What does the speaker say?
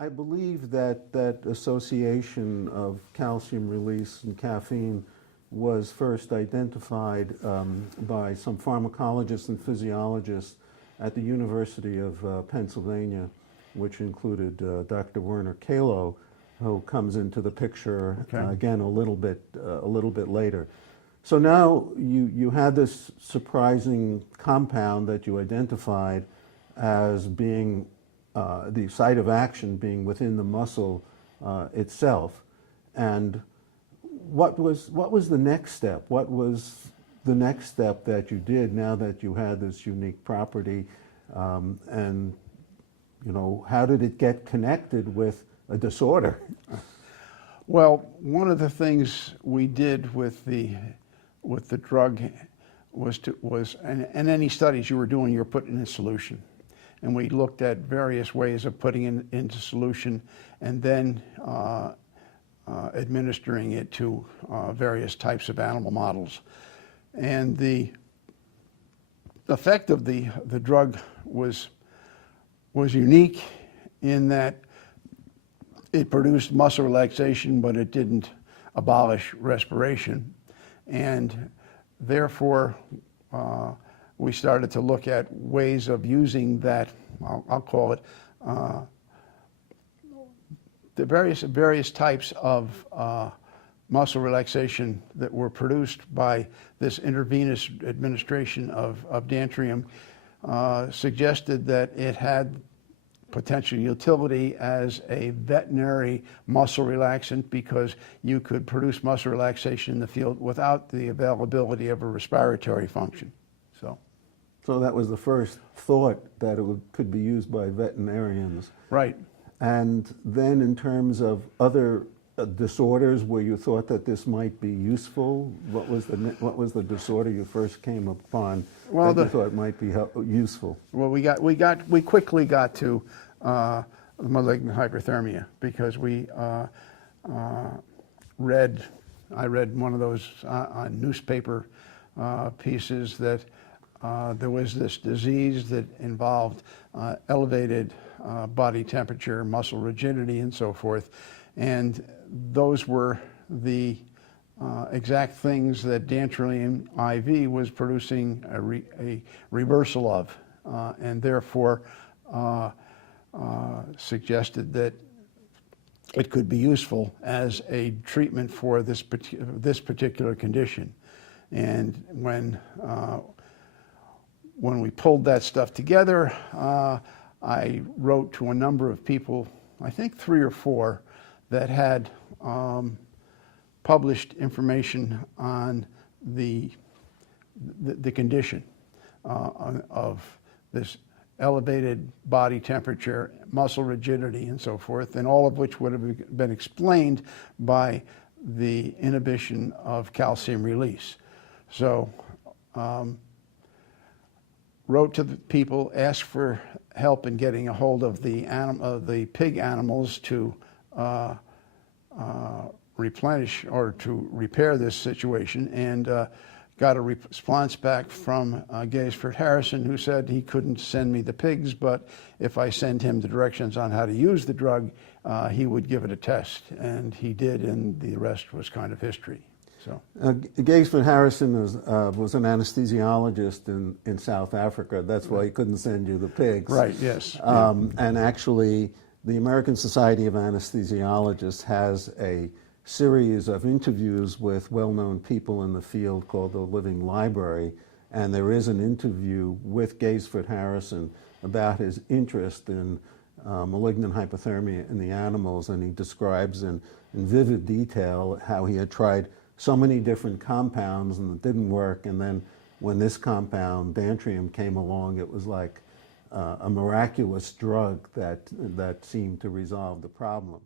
I believe that that association of calcium release and caffeine was first identified by some pharmacologists and physiologists at the University of Pennsylvania, which included Dr. Werner Kalo, who comes into the picture again a little bit later. So now you had this surprising compound that you identified as being the site of action being within the muscle itself. And what was the next step? What was the next step that you did now that you had this unique property? And you know, how did it get connected with a disorder? Well, one of the things we did with the drug was and any studies you were doing, you were putting in a solution. And we looked at various ways of putting it into solution and then administering it to various types of animal models. And the effect of the drug was unique in that it produced muscle relaxation, but it didn't abolish respiration. And therefore, we started to look at ways of using that, I'll call it, the various types of muscle relaxation that were produced by this intravenous administration of Dantrium suggested that it had potential utility as a veterinary muscle relaxant because you could produce muscle relaxation in the field without the availability of a respiratory function. So that was the first thought that it could be used by veterinarians. Right. And then in terms of other disorders where you thought that this might be useful, what was the disorder you first came upon that you thought might be useful? Well, we quickly got to malignant hyperthermia because I read one of those newspaper pieces that there was this disease that involved elevated body temperature, muscle rigidity, and so forth. And those were the exact things that Dantrium IV was producing a reversal of, and therefore suggested that it could be useful as a treatment for this particular condition. And when we pulled that stuff together, I wrote to a number of people, I think 3 or 4, that had published information on the condition of this elevated body temperature, muscle rigidity, and so forth, and all of which would have been explained by the inhibition of calcium release. So wrote to the people, asked for help in getting a hold of the pig animals to replenish or to repair this situation, and got a response back from Gaysford Harrison, who said he couldn't send me the pigs, but if I send him the directions on how to use the drug, he would give it a test. And he did, and the rest was kind of history. So Gaysford Harrison was an anesthesiologist in South Africa. That's why he couldn't send you the pigs. Right, yes. And actually, the American Society of Anesthesiologists has a series of interviews with well-known people in the field called the Living Library, and there is an interview with Gaysford Harrison about his interest in malignant hyperthermia in the animals, and he describes in vivid detail how he had tried so many different compounds and it didn't work, and then when this compound, Dantrium, came along, it was like a miraculous drug that seemed to resolve the problem.